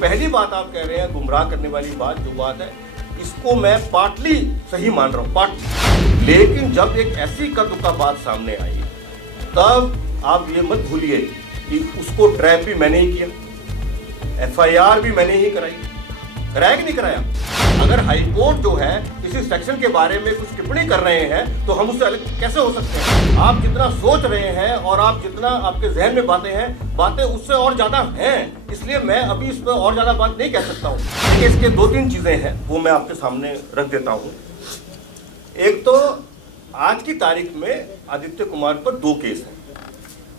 पहली बात आप कह रहे हैं गुमराह करने वाली बात, जो बात है इसको मैं पार्टली सही मान रहा हूँ, पार्टली। लेकिन जब एक ऐसी कद्दुका बात सामने आई तब आप ये मत भूलिए कि उसको ट्रैप भी मैंने ही किया, एफआईआर भी मैंने ही कराया कि नहीं कराया। अगर हाईकोर्ट जो है किसी सेक्शन के बारे में कुछ टिप्पणी कर रहे हैं तो हम उससे अलग कैसे हो सकते हैं। आप जितना सोच रहे हैं और आप जितना आपके जहन में बातें उससे और ज्यादा हैं, इसलिए मैं अभी इस पर और ज्यादा बात नहीं कह सकता हूँ। देखिए, इसके 2-3 चीजें हैं वो मैं आपके सामने रख देता हूँ। एक तो आज की तारीख में आदित्य कुमार पर 2 केस हैं,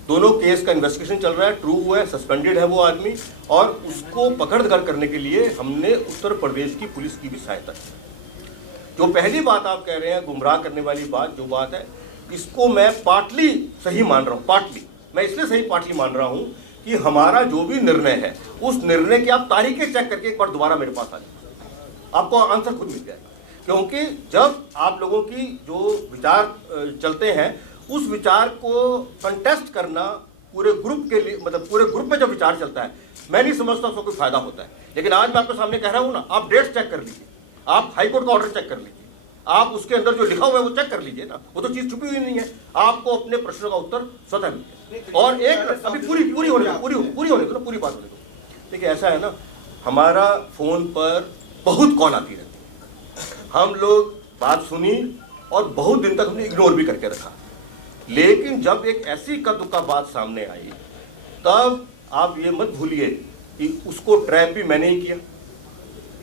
दोनों केस का इन्वेस्टिगेशन चल रहा है, ट्रू हुआ है, सस्पेंडेड है वो आदमी, और उसको पकड़ करने के लिए हमने उत्तर प्रदेश की पुलिस की भी सहायता की। जो पहली बात आप कह रहे हैं गुमराह करने वाली बात, जो बात है इसको मैं पार्टली सही मान रहा हूँ। पार्टली मैं इसलिए सही पार्टली मान रहा हूँ कि हमारा जो भी निर्णय है उस निर्णय की आप तारीखें चेक करके एक बार दोबारा मेरे पास आ जाए, आपको आंसर खुद मिल जाएगा। क्योंकि जब आप लोगों की जो विचार चलते हैं उस विचार को कंटेस्ट करना पूरे ग्रुप के लिए, मतलब पूरे ग्रुप में जब विचार चलता है, मैं नहीं समझता उसको कोई फायदा होता है। लेकिन आज मैं आपके सामने कह रहा हूं ना, आप डेट्स चेक कर लीजिए, आप हाईकोर्ट का ऑर्डर चेक कर लीजिए, आप उसके अंदर जो लिखा हुआ है वो चेक कर लीजिए ना, वो तो चीज छुपी हुई नहीं है, आपको अपने प्रश्नों का उत्तर स्वतः मिले। और एक अभी पूरी होने दो, पूरी बात होने दो। देखिए, ऐसा है ना, हमारा फोन पर बहुत कॉल आती रहती है, हम लोग बात सुनी और बहुत दिन तक हमने इग्नोर भी करके रखा। लेकिन जब एक ऐसी कद्दुका बात सामने आई तब आप ये मत भूलिए कि उसको ट्रैप भी मैंने ही किया,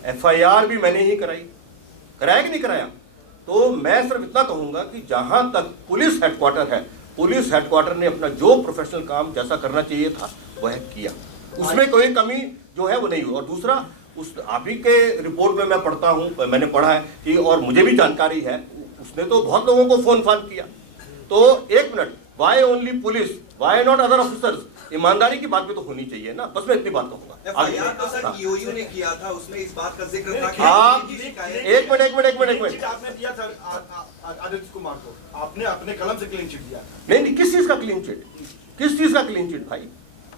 एफआईआर भी मैंने ही कराया कि नहीं कराया। तो मैं सिर्फ इतना कहूंगा कि जहां तक पुलिस हेडक्वार्टर है, पुलिस हेडक्वार्टर ने अपना जो प्रोफेशनल काम जैसा करना चाहिए था वह किया, उसमें कोई कमी जो है वो नहीं हुई। और दूसरा, उस आप ही के रिपोर्ट में मैं पढ़ता हूँ, मैंने पढ़ा है कि, और मुझे भी जानकारी है, उसने तो बहुत लोगों को फोन किया। तो एक minute, why only police, why not other officers, ईमानदारी की बात भी तो होनी चाहिए ना। बस मैं इतनी बात कहूंगा। एफआईआर तो सर ईओयू ने किया था, उसमें इस बात का जिक्र था कि आप एक मिनट आपने दिया था आदित्य कुमार को, आपने अपने कलम से क्लीन चिट दिया। नहीं, किस चीज का क्लीन चिट, किस चीज का क्लीन चिट भाई?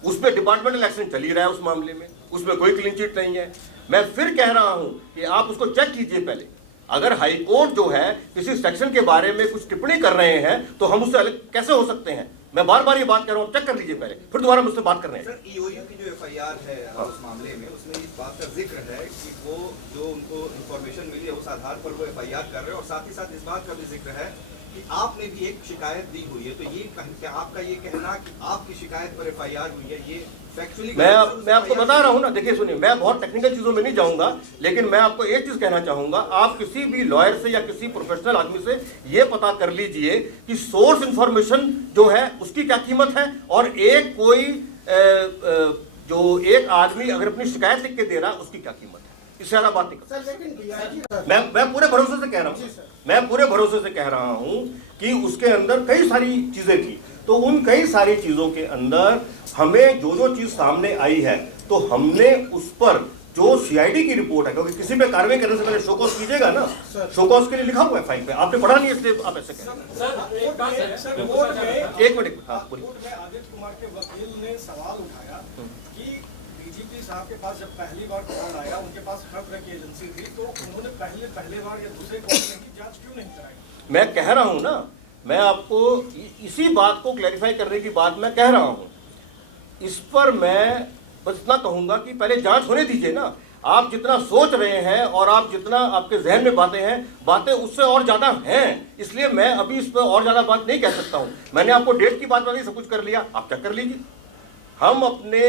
उसमें डिपार्टमेंटल एक्शन चल ही रहा है, उस मामले में उसमें कोई क्लीन चिट नहीं है। मैं फिर कह रहा हूं कि आप उसको चेक कीजिए पहले। अगर हाईकोर्ट जो है किसी सेक्शन के बारे में कुछ टिप्पणी कर रहे हैं तो हम उससे अलग कैसे हो सकते हैं। मैं बार बार ये बात कर रहा हूँ, चेक कर लीजिए पहले, फिर दोबारा मुझसे बात कर रहे हैं। सर, ईओयू की जो एफआईआर है उस मामले में, उसमें इस बात का जिक्र है कि वो जो उनको इंफॉर्मेशन मिली है उस आधार पर वो एफआईआर कर रहे हैं, और साथ ही साथ इस बात का भी जिक्र है कि आपने भी एक शिकायत दी हुई है। तो ये क्या आपका ये कहना कि आपकी शिकायत पर एफआईआर हुई है, ये फैक्चुअली मैं आपको बता रहा हूं ना। देखिए, सुनिए, मैं बहुत टेक्निकल चीजों में नहीं जाऊंगा, लेकिन मैं आपको एक चीज कहना चाहूंगा। आप किसी भी लॉयर से या किसी प्रोफेशनल आदमी से ये पता कर लीजिए कि सोर्स इंफॉर्मेशन जो है उसकी क्या कीमत है, और एक कोई जो एक आदमी अगर अपनी शिकायत लिख के दे रहा है उसकी क्या कीमत है। इससे ज्यादा बात नहीं कर। मैं पूरे भरोसे से कह रहा हूँ, मैं पूरे भरोसे से कह रहा हूँ कि उसके अंदर कई सारी चीजें थी। तो उन कई सारी चीजों के अंदर हमें जो चीज सामने आई है, तो हमने उस पर जो सीआईडी की रिपोर्ट है, क्योंकि किसी पे कार्रवाई करने से पहले शोकॉज कीजिएगा ना, शोकॉज के लिए लिखा हुआ है फाइल पे, आपने पढ़ा नहीं इसलिए आप ऐसे कह रहे हैं। एक मिनट, हाँ बोलिए। आदित्य कुमार के वकील ने सवाल उठाया कि डीजीपी साहब के पास जब पहली बार कॉल आया, उनके पास खतरे की एजेंसी थी, तो उन्होंने पहले बार या दूसरे कॉल की जांच क्यों नहीं कराई? मैं कह रहा हूं ना, मैं आपको इसी बात को क्लैरिफाई करने की बात मैं कह रहा हूं। इस पर मैं बस इतना कहूंगा कि पहले जांच होने दीजिए ना। आप जितना सोच रहे हैं और आप जितना आपके जहन में बातें उससे और ज्यादा हैं, इसलिए मैं अभी इस पर और ज्यादा बात नहीं कह सकता हूं। मैंने आपको डेट की बात बताई, सब कुछ कर लिया, आप चेक कर लीजिए। हम अपने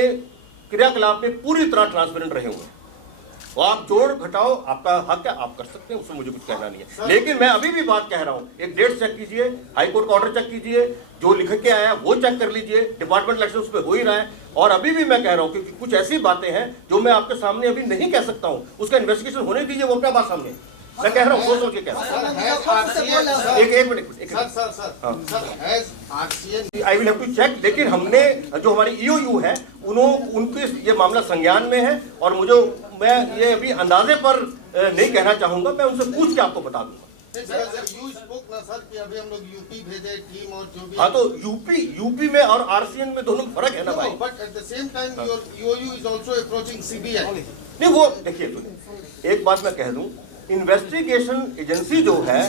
क्रियाकलाप में पूरी तरह ट्रांसपेरेंट रहे हुए हैं। तो आप जोड़ घटाओ, आपका हक है, आप कर सकते हैं, उसमें मुझे कुछ कहना नहीं है। लेकिन मैं अभी भी बात कह रहा हूं, एक डेट चेक कीजिए, हाईकोर्ट का ऑर्डर चेक कीजिए, जो लिख के आया वो चेक कर लीजिए, डिपार्टमेंटल एक्शन उस पर हो ही रहा है। और अभी भी मैं कह रहा हूं क्योंकि कुछ ऐसी बातें हैं जो मैं आपके सामने अभी नहीं कह सकता हूं, उसका इन्वेस्टिगेशन होने दीजिए, वो अपना बात सामने मैं कह रहा हूँ, सोच के कह रहा हूँ। एक minute I will have to check. लेकिन हमने जो हमारी ईओयू है उनके ये मामला संज्ञान में है, और मैं ये अभी अंदाजे पर नहीं कहना चाहूंगा, मैं उनसे पूछ के आपको बता दूंगा। यू स्पोक ना सर कि अभी हम लोग यूपी भेजे टीम और जो भी हाँ तो यूपी में और आरसीएन में दोनों में फर्क है ना भाई। But at the same time your EOU is also approaching CBI. नहीं वो देखिए सुनिए, एक बात मैं कह दूं, इन्वेस्टिगेशन एजेंसी जो है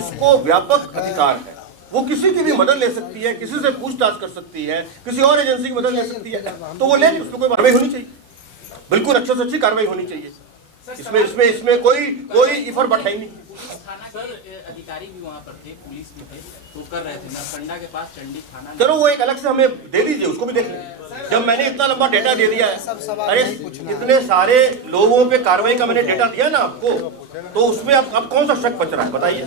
उसको व्यापक अधिकार है, वो किसी की भी मदद ले सकती है, किसी से पूछताछ कर सकती है, किसी और एजेंसी की मदद ले सकती है, तो वो ले, उसमें कोई कार्रवाई होनी चाहिए, बिल्कुल अच्छे से अच्छी कार्रवाई होनी चाहिए। इसमें कोई इफर बटाई नहीं। सर अधिकारी भी वहाँ पर थे, पुलिस भी थे, तो कर रहे थे नरकंडा के पास चंडी थाना। चलो वो एक अलग से हमें दे दीजिए, उसको भी देख लेंगे। जब मैंने इतना लंबा डेटा दे दिया है, अरे इतने सारे लोगों पे कार्रवाई का मैंने डेटा दिया ना आपको, तो उसमें अब कौन सा शक बच रहा है बताइए।